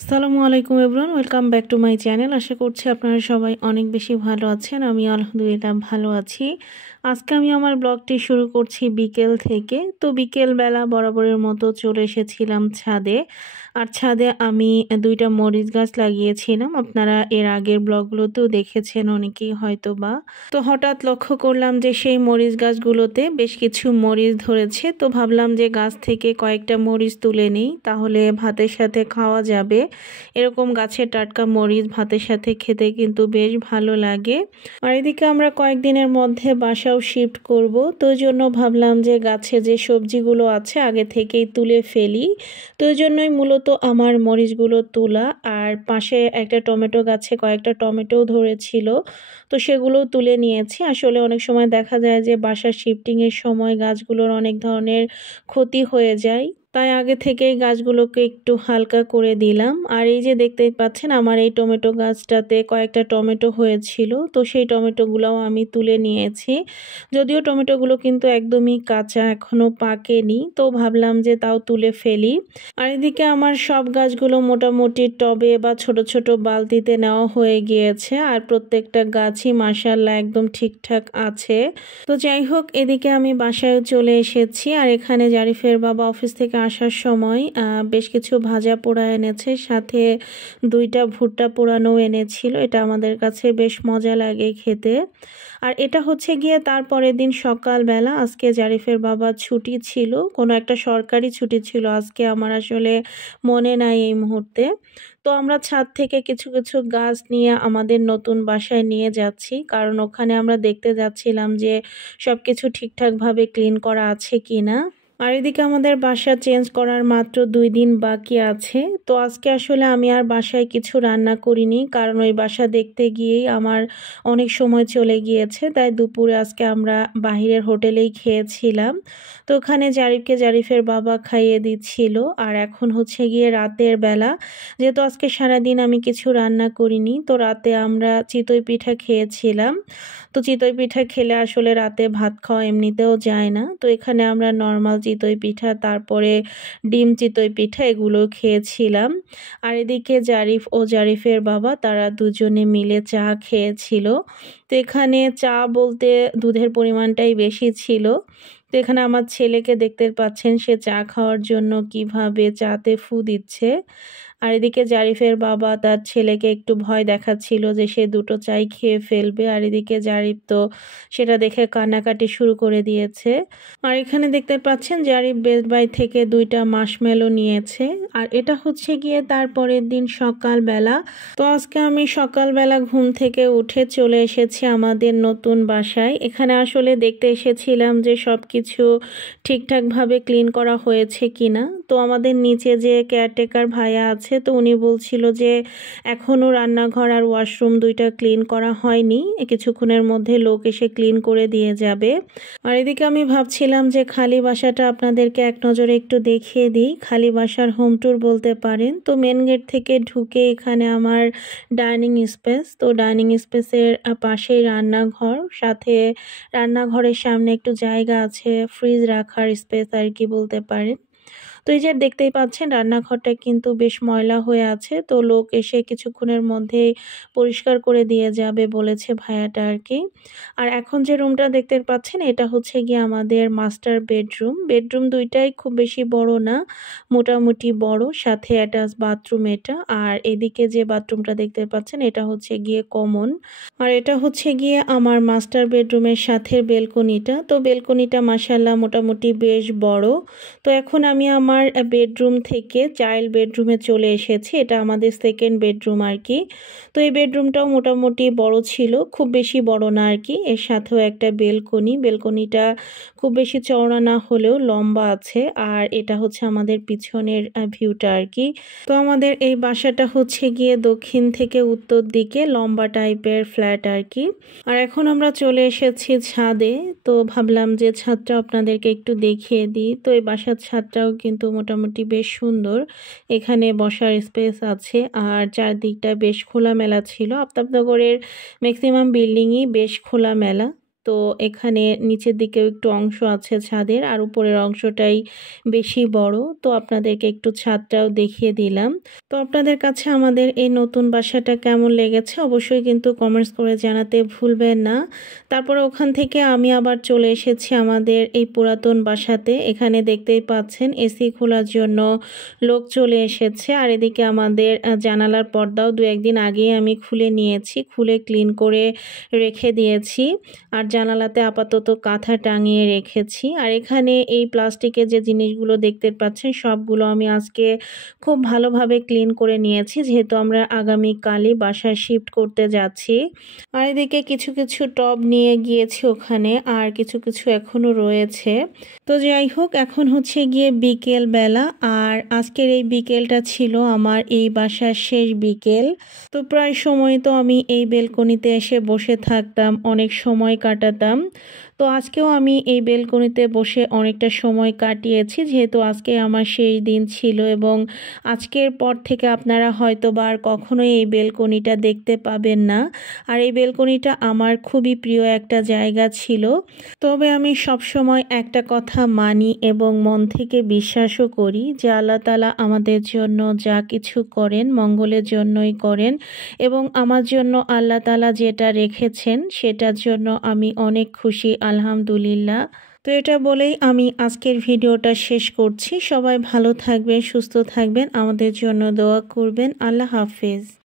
আসসালামু আলাইকুম everyone, welcome back to my channel. আশা করছি আপনারা সবাই অনেক বেশি ভালো আছেন। আমি আলহামদুলিল্লাহ ভালো আছি। আজকে আমি আমার ব্লগটি শুরু করছি বিকেল থেকে। তো বিকেলবেলা বরাবরের মতো চলে এসেছিলাম ছাদে। আর ছাদে আমি দুইটা মরিচ গাছ লাগিয়েছিলাম। আপনারা এর আগের ব্লগগুলোতেও দেখেছেন অনেকেই হয়তো বা। তো হঠাৎ লক্ষ্য করলাম যে সেই মরিচ গাছগুলোতে বেশ কিছু মরিচ ধরেছে। তো ভাবলাম যে গাছ থেকে কয়েকটা মরিচ তুলে নিই, তাহলে ভাতের সাথে খাওয়া যাবে। এরকম গাছের টাটকা মরিচ ভাতের সাথে খেতে কিন্তু বেশ ভালো লাগে। আর এদিকে আমরা কয়েকদিনের মধ্যে বাসাও শিফট করব, তো ওই জন্য ভাবলাম যে গাছে যে সবজিগুলো আছে আগে থেকেই তুলে ফেলি। তো ওই জন্যই মূলত আমার মরিচগুলো তোলা। আর পাশে একটা টমেটো গাছে কয়েকটা টমেটোও ধরেছিল, তো সেগুলোও তুলে নিয়েছি। আসলে অনেক সময় দেখা যায় যে বাসা শিফটিংয়ের সময় গাছগুলোর অনেক ধরনের ক্ষতি হয়ে যায়, তাই আগে থেকেই গাছগুলোকে একটু হালকা করে দিলাম। আর এই যে দেখতেই পাচ্ছেন আমার এই টমেটো গাছটাতে কয়েকটা টমেটো হয়েছিল, তো সেই টমেটোগুলোও আমি তুলে নিয়েছি। যদিও টমেটোগুলো কিন্তু একদমই কাঁচা, এখনো পাকেনি, তো ভাবলাম যে তাও তুলে ফেলি। আর এদিকে আমার সব গাছগুলো মোটামুটি টবে বা ছোট ছোট বালতিতে নেওয়া হয়ে গিয়েছে। আর প্রত্যেকটা গাছই মাশাআল্লাহ একদম ঠিকঠাক আছে। তো যাই হোক, এদিকে আমি বাসায় চলে এসেছি। আর এখানে জারিফের বাবা অফিস থেকে আসার সময় বেশ কিছু ভাজা পোড়া এনেছে, সাথে দুইটা ভুট্টা পোড়ানো এনেছিল। এটা আমাদের কাছে বেশ মজা লাগে খেতে। আর এটা হচ্ছে গিয়ে তারপরের দিন সকালবেলা। আজকে জারিফের বাবা ছুটি ছিল, কোনো একটা সরকারি ছুটি ছিল আজকে, আমার আসলে মনে নাই এই মুহূর্তে। তো আমরা ছাদ থেকে কিছু কিছু গাছ নিয়ে আমাদের নতুন বাসায় নিয়ে যাচ্ছি, কারণ ওখানে আমরা দেখতে যাচ্ছিলাম যে সবকিছু ঠিকঠাকভাবে ক্লিন করা আছে কিনা। আর এদিকে আমাদের বাসা চেঞ্জ করার মাত্র 2 দিন বাকি আছে। তো আজকে আসলে আমি আর বাসায় কিছু রান্না করিনি, কারণ ওই বাসা দেখতে গিয়েই আমার অনেক সময় চলে গিয়েছে। তাই দুপুরে আজকে আমরা বাহিরের হোটেলেই খেয়েছিলাম। তো ওখানে জারিফের বাবা খাইয়ে দিচ্ছিল। আর এখন হচ্ছে গিয়ে রাতের বেলা, যেহেতু আজকে সারাদিন আমি কিছু রান্না করিনি, তো রাতে আমরা চিতই পিঠা খেয়েছিলাম। তো চিতই পিঠা খেলে আসলে রাতে ভাত খাওয়া এমনিতেও যায় না, তো এখানে আমরা নর্মাল চিতই পিঠা, তারপরে ডিম চিতই পিঠা এগুলো খেয়েছিলাম। আর এদিকে জারিফের বাবা তারা দুজনে মিলে চা খেয়েছিল। তো এখানে চা বলতে দুধের পরিমাণটাই বেশি ছিল। তো এখানে আমার ছেলেকে দেখতে পাচ্ছেন, সে চা খাওয়ার জন্য কিভাবে চাতে ফু দিচ্ছে। আর এদিকে জারিফের বাবা তার ছেলেকে একটু ভয় দেখাচ্ছিল যে সে দুটো চাই খেয়ে ফেলবে। আর এদিকে জারিফ তো সেটা দেখে কান্নাকাটি শুরু করে দিয়েছে। আর এখানে দেখতে পাচ্ছেন জারিফ বেস্ট বাই থেকে দুইটা মাশমেলো নিয়েছে। আর এটা হচ্ছে গিয়ে তারপরের দিন সকালবেলা। তো আজকে আমি সকালবেলা ঘুম থেকে উঠে চলে এসেছি আমাদের নতুন বাসায়। এখানে আসলে দেখতে এসেছিলাম যে সব কিছু ঠিকঠাকভাবে ক্লিন করা হয়েছে কিনা। তো আমাদের নিচে যে কেয়ারটেকার ভাইয়া আছে, তো উনি বলছিল যে এখনও রান্নাঘর আর ওয়াশরুম দুইটা ক্লিন করা হয়নি, কিছুক্ষণের মধ্যে লোক এসে ক্লিন করে দিয়ে যাবে। আর এদিকে আমি ভাবছিলাম যে খালি বাসাটা আপনাদেরকে এক নজরে একটু দেখিয়ে দিই। খালি বাসার হোম ট্যুর বলতে পারেন। তো মেন গেট থেকে ঢুকে এখানে আমার ডাইনিং স্পেস, তো ডাইনিং স্পেসের পাশেই রান্নাঘর, সাথে রান্নাঘরের সামনে একটু জায়গা আছে, ফ্রিজ রাখার স্পেস আর কি বলতে পারেন। তো এই যে দেখতেই পাচ্ছেন রান্নাঘরটা কিন্তু বেশ ময়লা হয়ে আছে, তো লোক এসে কিছুক্ষণের মধ্যেই পরিষ্কার করে দিয়ে যাবে বলেছে ভাইয়াটা আর কি। আর এখন যে রুমটা দেখতে পাচ্ছেন এটা হচ্ছে গিয়ে আমাদের মাস্টার বেডরুম। বেডরুম দুইটাই খুব বেশি বড় না, মোটামুটি বড়, সাথে অ্যাটাচ বাথরুম এটা। আর এদিকে যে বাথরুমটা দেখতে পাচ্ছেন এটা হচ্ছে গিয়ে কমন। আর এটা হচ্ছে গিয়ে আমার মাস্টার বেডরুমের সাথে বেলকনিটা। তো বেলকনিটা মাশাআল্লাহ মোটামুটি বেশ বড়। তো এখন আমি আমার বেডরুম থেকে চাইল্ড বেডরুমে চলে এসেছি। এটা আমাদের সেকেন্ড বেডরুম আর কি। তো এই বেডরুমটাও মোটামুটি বড় ছিল, খুব বেশি বড় না আর কি। এর সাথেও একটা বেলকনিটা খুব বেশি চওড়া না হলেও লম্বা আছে। আর এটা হচ্ছে আমাদের পিছনের ভিউটা আর কি। তো আমাদের এই বাসাটা হচ্ছে গিয়ে দক্ষিণ থেকে উত্তর দিকে লম্বা টাইপের ফ্ল্যাট আর কি। আর এখন আমরা চলে এসেছি ছাদে। তো ভাবলাম যে ছাদটা আপনাদেরকে একটু দেখিয়ে দিই। তো এই বাসার ছাদটাও কিন্তু মোটামুটি বেশ সুন্দর, এখানে বসার স্পেস আছে। আর চারদিকটা বেশ খোলামেলা ছিল। আফতাবনগরের ম্যাক্সিমাম বিল্ডিংই বেশ খোলামেলা। তো এখানে নিচের দিকেও একটু অংশ আছে ছাদের, আর উপরের অংশটাই বেশি বড়। তো আপনাদেরকে একটু ছাদটাও দেখিয়ে দিলাম। তো আপনাদের কাছে আমাদের এই নতুন বাসাটা কেমন লেগেছে অবশ্যই কিন্তু কমেন্টস করে জানাতে ভুলবেন না। তারপরে ওখান থেকে আমি আবার চলে এসেছি আমাদের এই পুরাতন বাসাতে। এখানে দেখতেই পাচ্ছেন এসি খোলার জন্য লোক চলে এসেছে, আর এদিকে আমাদের জানালার পর্দাও দু একদিন আগেই আমি খুলে নিয়েছি, খুলে ক্লিন করে রেখে দিয়েছি। আর জানালাতে আপাতত কাঁথা টাঙিয়ে রেখেছি। আর এখানে এই প্লাস্টিকের যে জিনিসগুলো দেখতে পাচ্ছেন সবগুলো আমি আজকে খুব ভালোভাবে ক্লিন করে নিয়েছি, যেহেতু আমরা আগামীকালই বাসায় শিফট করতে যাচ্ছি। আর এদিকে কিছু কিছু টব নিয়ে গিয়েছি ওখানে, আর কিছু কিছু এখনও রয়েছে। তো যাই হোক, এখন হচ্ছে গিয়ে বিকেল বেলা, আর আজকের এই বিকেলটা ছিল আমার এই বাসার শেষ বিকেল। তো প্রায় সময় তো আমি এই বেলকনিতে এসে বসে থাকতাম, অনেক সময় কাটাতাম। তো আজকেও আমি এই বেলকনিতে বসে অনেকটা সময় কাটিয়েছি, যেহেতু আজকে আমার শেষ দিন ছিল, এবং আজকের পর থেকে আপনারা হয়তো বা আর কখনোই এই বেলকনিটা দেখতে পাবেন না। আর এই বেলকনিটা আমার খুবই প্রিয় একটা জায়গা ছিল। তবে আমি সবসময় একটা কথা মানি এবং মন থেকে বিশ্বাসও করি যে আল্লাহ তাআলা আমাদের জন্য যা কিছু করেন মঙ্গলের জন্যই করেন, এবং আমার জন্য আল্লাহ তাআলা যেটা রেখেছেন সেটার জন্য আমি অনেক খুশি, আলহামদুলিল্লাহ। তো এটা বলেই আমি আজকের ভিডিওটা শেষ করছি। সবাই ভালো থাকবেন, সুস্থ থাকবেন, আমাদের জন্য দোয়া করবেন। আল্লাহ হাফেজ।